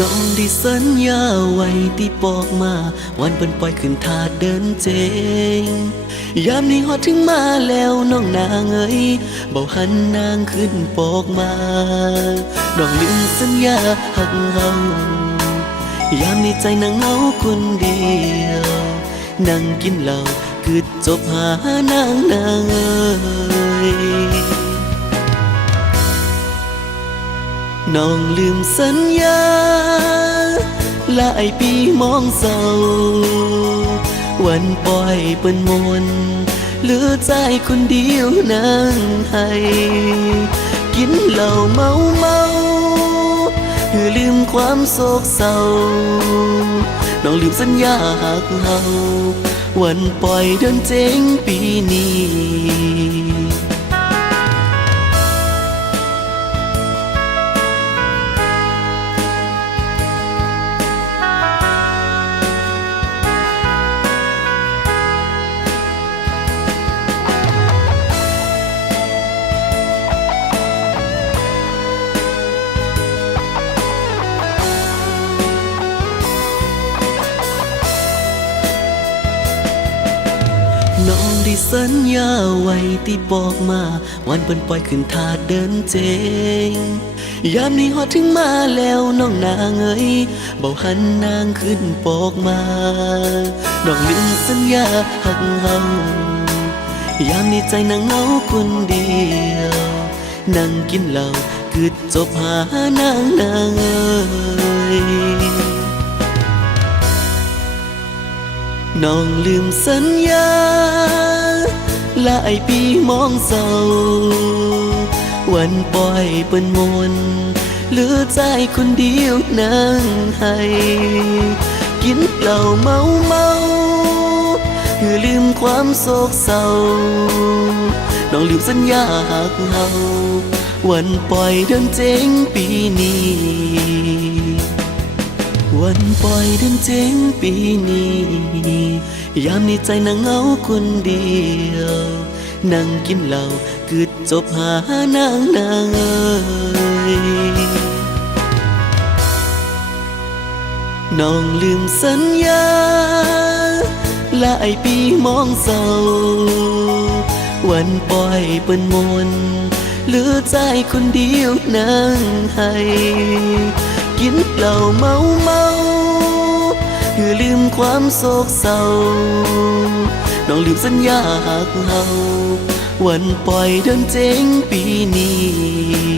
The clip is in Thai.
น้องได้สัญญาไว้ที่บอกมาวันเปิ้นปล่อยขึ้นทาเดินเจงยามนี้ฮอดถึงมาแล้วน้องนางเอ้ยเบาหันนางขึ้นปอกมาน้องลืมสัญญาหักเฮายามนี้ใจนางเหงาคนเดียวนั่งกินเหล้าคือจบหานางเอ้ยน้องลืมสัญญาหลายปีมองเศร้าวันปล่อยเปิ้นมนเหลือใจคนเดียวนั่งให้กินเหล้าเมาเพื่อลืมความโศกเศร้าน้องลืมสัญญาหักเฮาวันปล่อยเดินเจ๊งปีนี้น้องได้สัญญาไว้ที่บอกมาวันเปิ้นปล่อยขึ้นทาเดินเจงยามนี้ฮอดถึงมาแล้วน้องนางเอ้ยเบาหันนางขึ้นปอกมาน้องลืมสัญญาหักเฮายามนี้ใจนางเหงาคนเดียวนั่งกินเหล้าคือจบหานางเอ้ยน้องลืมสัญญาหลายปีมองเศร้าวันปล่อยเปิ้นมนเหลือใจคนเดียวนั่งให้กินเหล้าเมาเพื่อลืมความโศกเศร้าน้องลืมสัญญาหักเฮาวันปล่อยเดินเจ๊งปีนี้วันปล่อยเดินเจ๊งปีนี้ยามนี้ใจนางเหงาคนเดียวนั่งกินเหล้าคือจบหานางเอ้ยน้องลืมสัญญาหลายปีมองเศร้าวันปล่อยเปิ้นมนเหลือใจคนเดียวนั่งให้กินเหล้าเมาเพื่อลืมความโศกเศร้าน้องลืมสัญญาหักเฮาวันปล่อยเดินเจ๊งปีนี้